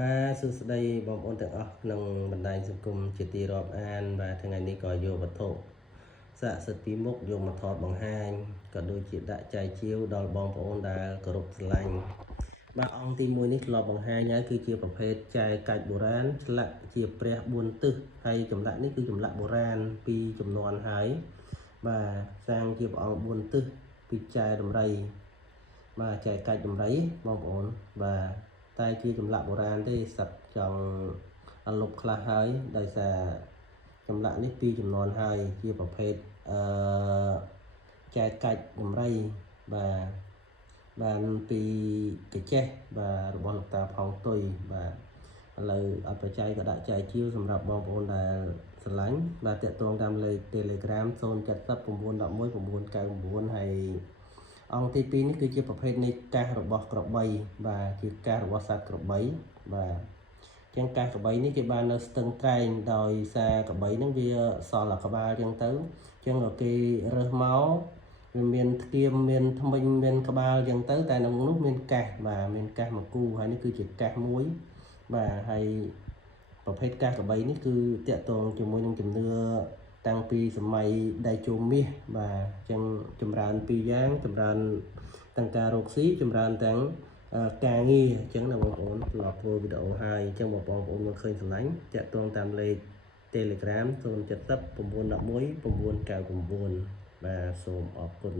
បាទសួស្តីបងប្អូនទាំងអស់ក្នុងបណ្ដាញសង្គមជាទីរាប់អានបាទថ្ងៃនេះក៏យកវត្ថុស័ក្តិសិទ្ធិពីមុខយកមកថតបង្ហាញក៏ដូចជាដាក់ចែកជាវដល់បងប្អូនដែលគោរពស្រឡាញ់បាទអង្គទី1នេះធ្លាប់បង្ហាញហើយគឺជាប្រភេទចែកកាច់បុរាណឆ្លាក់ជាព្រះ4ទិសហើយចម្លាក់នេះគឺចម្លាក់បុរាណពីចំនួនហើយបាទសាងជាព្រះអង្គ4ទិសពីចែដំរីបាទចែកកាច់ដំរីបងប្អូនបាទតែជាចម្លាក់បុរាណទេសិតចង់លុបខ្លះហើយដោយសារចម្លាក់នេះពីចំនួនហើយជាប្រភេទចែកកាច់ដំរីបាទបានពីកញ្ចេះបាទរបស់លោកតាផងទុយបាទឥឡូវអត់បច្ច័យក៏ដាក់ចែកជាវសម្រាប់បងប្អូនដែលស្រឡាញ់បាទតាក់ទងតាមលេខ Telegram 07091199ហើយអង្គទី2នេះគឺជាប្រភេទនៃកាសរបស់ក្របីបាទជាកាសរបស់សត្វក្របីបាទចឹងកាសក្របីនេះគេបាននៅស្ទឹងត្រែងដោយសារក្របីហ្នឹងវាសល់អាក្បាលចឹងទៅចឹងគេរើសមកវាមានធ្គាមមានថ្មិញមានក្បាលចឹងទៅតែក្នុងនោះមានកាសបាទមានកាសមួយគូហើយនេះគឺជាកាសមួយបាទហើយប្រភេទកាសក្របីនេះគឺតាក់ទងជាមួយនឹងជំនឿតាំងពីសម័យដៃជោមមាសបាទអញ្ចឹងចម្រើនពីរយ៉ាងចម្រើនទាំងការរកស៊ីចម្រើនទាំងការងារអញ្ចឹងណាបងប្អូនធ្លាប់ធ្វើវីដេអូហើយអញ្ចឹងបងប្អូនមកឃើញស្រឡាញ់តាក់ទងតាមលេខ Telegram 0709119999បាទសូមអរគុណ